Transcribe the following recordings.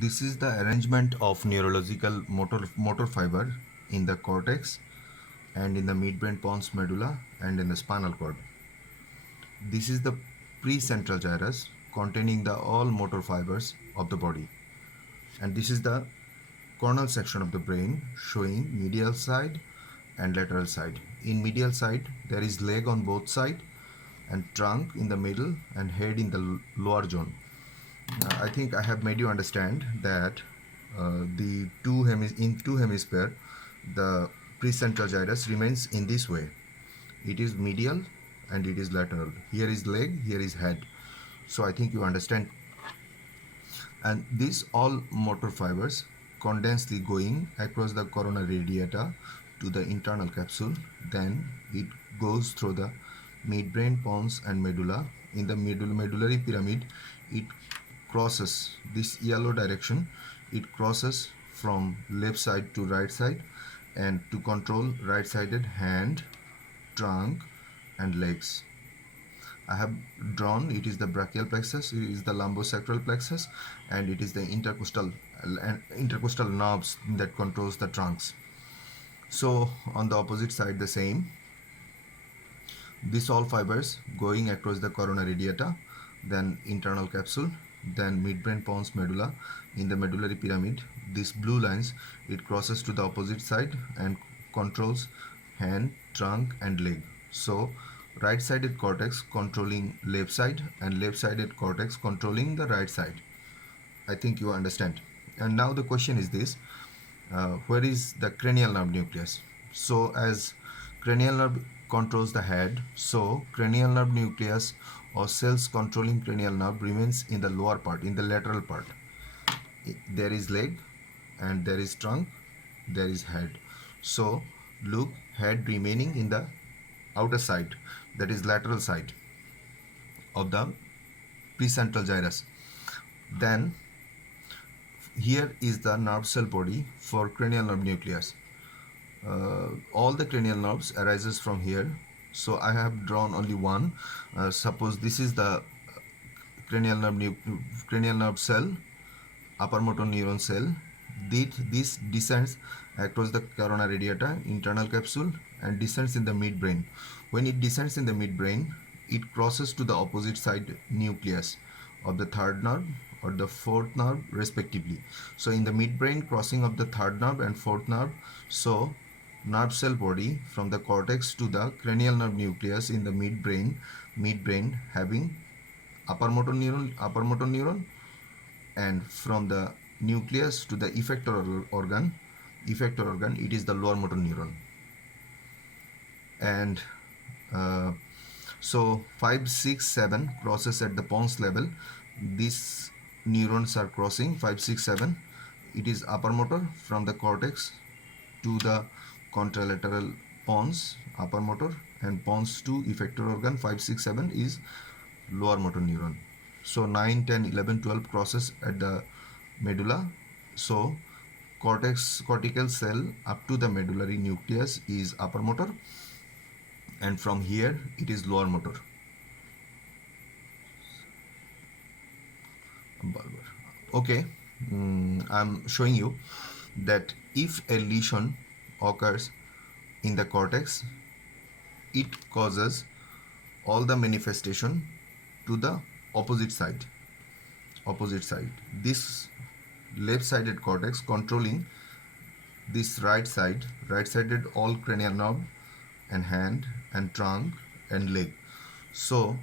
This is the arrangement of neurological motor fiber in the cortex and in the midbrain pons medulla and in the spinal cord. This is the precentral gyrus containing the all motor fibers of the body. And this is the cornal section of the brain showing medial side and lateral side. In medial side there is leg on both sides and trunk in the middle and head in the lower zone. I think I have made you understand that in two hemisphere the precentral gyrus remains in this way. It is medial and it is lateral. Here is leg, here is head. So I think you understand. And these all motor fibers condensely going across the corona radiata to the internal capsule. Then it goes through the midbrain pons and medulla. In the medullary pyramid, it crosses this yellow direction. It crosses from left side to right side, and to control right-sided hand, trunk and legs. I have drawn, it is the brachial plexus, it is the lumbosacral plexus, and it is the intercostal nerves that controls the trunks. So on the opposite side the same. These all fibers going across the corona radiata, then internal capsule, then midbrain pons medulla. In the medullary pyramid, these blue lines, it crosses to the opposite side and controls hand, trunk and leg. So right-sided cortex controlling left side and left-sided cortex controlling the right side. I think you understand. And now the question is this: where is the cranial nerve nucleus? So as cranial nerve controls the head, so cranial nerve nucleus or cells controlling cranial nerve remains in the lower part, in the lateral part. There is leg and there is trunk, there is head. So look, head remaining in the outer side, that is lateral side of the precentral gyrus. Then here is the nerve cell body for cranial nerve nucleus. All the cranial nerves arises from here, so I have drawn only one. Suppose this is the cranial nerve cell, upper motor neuron cell. This descends across the corona radiata, internal capsule, and descends in the midbrain. When it descends in the midbrain, it crosses to the opposite side nucleus of the third nerve or the fourth nerve respectively. So in the midbrain, crossing of the third nerve and fourth nerve, so nerve cell body from the cortex to the cranial nerve nucleus in the midbrain having upper motor neuron, and from the nucleus to the effector organ, it is the lower motor neuron. And so 5, 6, 7 crosses at the pons level. These neurons are crossing 5, 6, 7. It is upper motor from the cortex to the contralateral pons, upper motor, and pons to effector organ. 5, 6, 7 is lower motor neuron. So 9, 10, 11, 12 crosses at the medulla. So cortical cell up to the medullary nucleus is upper motor, and from here it is lower motor. Okay, I'm showing you that if a lesion occurs in the cortex, it causes all the manifestation to the opposite side. This left-sided cortex controlling this right-sided all cranial nerve and hand and trunk and leg. So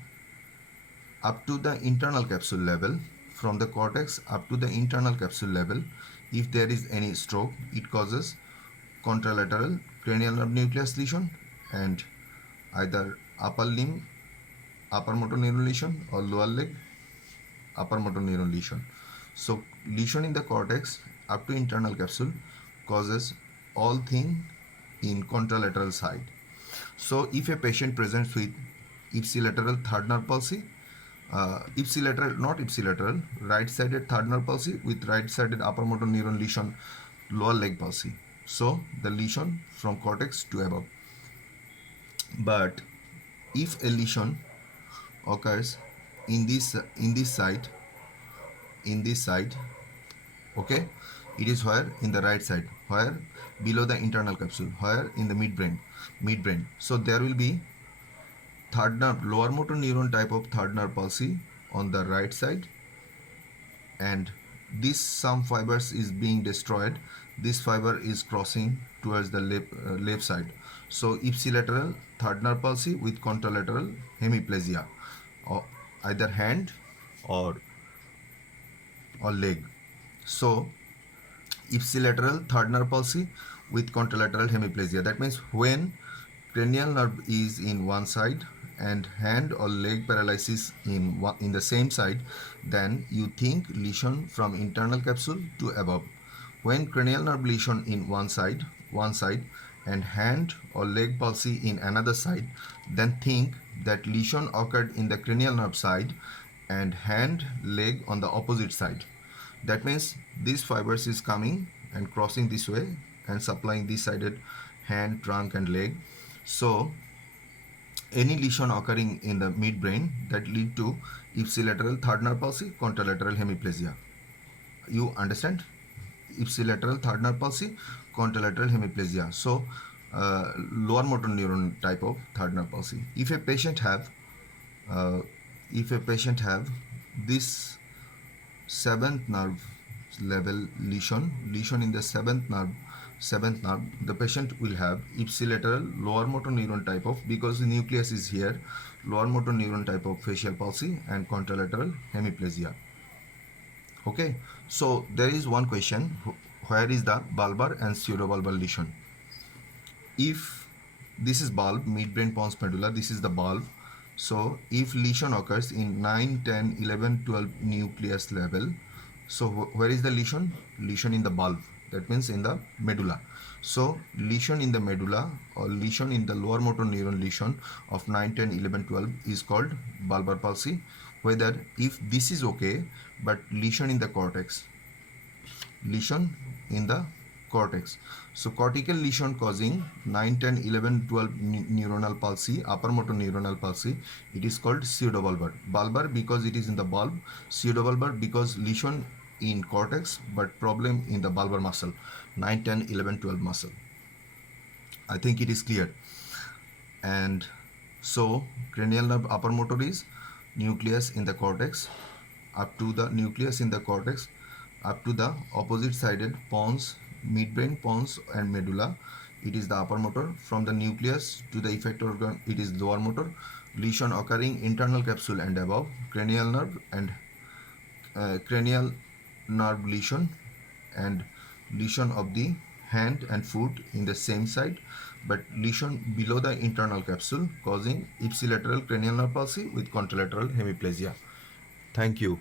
up to the internal capsule level, from the cortex up to the internal capsule level, if there is any stroke, it causes contralateral cranial nerve nucleus lesion and either upper limb upper motor neuron lesion or lower leg upper motor neuron lesion. So lesion in the cortex up to internal capsule causes all thing in contralateral side. So if a patient presents with ipsilateral third nerve palsy, right-sided third nerve palsy with right-sided upper motor neuron lesion, lower leg palsy. So the lesion from cortex to above. But if a lesion occurs in this side, Okay, it is where in the right side, where below the internal capsule, where in the midbrain. So there will be third nerve, lower motor neuron type of third nerve palsy on the right side, and this some fibers is being destroyed. This fiber is crossing towards the left side. So ipsilateral third nerve palsy with contralateral hemiplegia, or either hand or leg. So ipsilateral third nerve palsy with contralateral hemiplegia. That means when cranial nerve is in one side and hand or leg paralysis in the same side, then you think lesion from internal capsule to above. When cranial nerve lesion in one side and hand or leg palsy in another side, then think that lesion occurred in the cranial nerve side and hand leg on the opposite side. That means these fibers is coming and crossing this way and supplying this sided hand, trunk and leg. So any lesion occurring in the midbrain that lead to ipsilateral third nerve palsy, contralateral hemiplegia. You understand? Ipsilateral third nerve palsy, contralateral hemiplegia. So lower motor neuron type of third nerve palsy. Uh, if a patient have this seventh nerve level lesion in the seventh nerve, the patient will have ipsilateral lower motor neuron type of, because the nucleus is here, lower motor neuron type of facial palsy and contralateral hemiplegia. Okay, so there is one question: where is the bulbar and pseudobulbar lesion? If this is bulb, midbrain pons medulla, this is the bulb. So if lesion occurs in 9, 10, 11, 12 nucleus level, so where is the lesion? Lesion in the bulb, that means in the medulla. So lesion in the medulla or lesion in the lower motor neuron lesion of 9, 10, 11, 12 is called bulbar palsy. Whether if this is okay, but lesion in the cortex, lesion in the cortex. So cortical lesion causing 9, 10, 11, 12 neuronal palsy, upper motor neuronal palsy, it is called pseudobulbar. Bulbar because it is in the bulb, pseudobulbar because lesion in cortex but problem in the bulbar muscle, 9, 10, 11, 12 muscle. I think it is clear. And so cranial nerve upper motor is nucleus in the cortex, up to the nucleus in the cortex, up to the opposite sided pons, midbrain, pons and medulla, it is the upper motor. From the nucleus to the effector organ, it is lower motor. Lesion occurring internal capsule and above, cranial nerve and cranial nerve lesion and lesion of the hand and foot in the same side, but lesion below the internal capsule causing ipsilateral cranial nerve palsy with contralateral hemiplegia. Thank you.